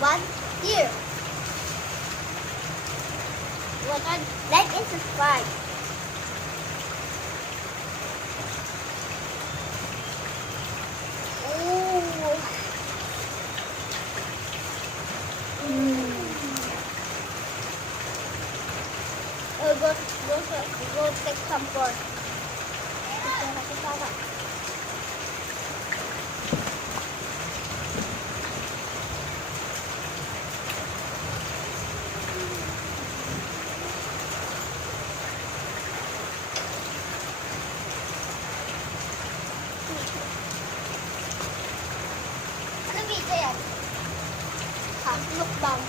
one here. Like and subscribe. Ooh. Go take some pork. Ano video yan? Ha? Mukbang.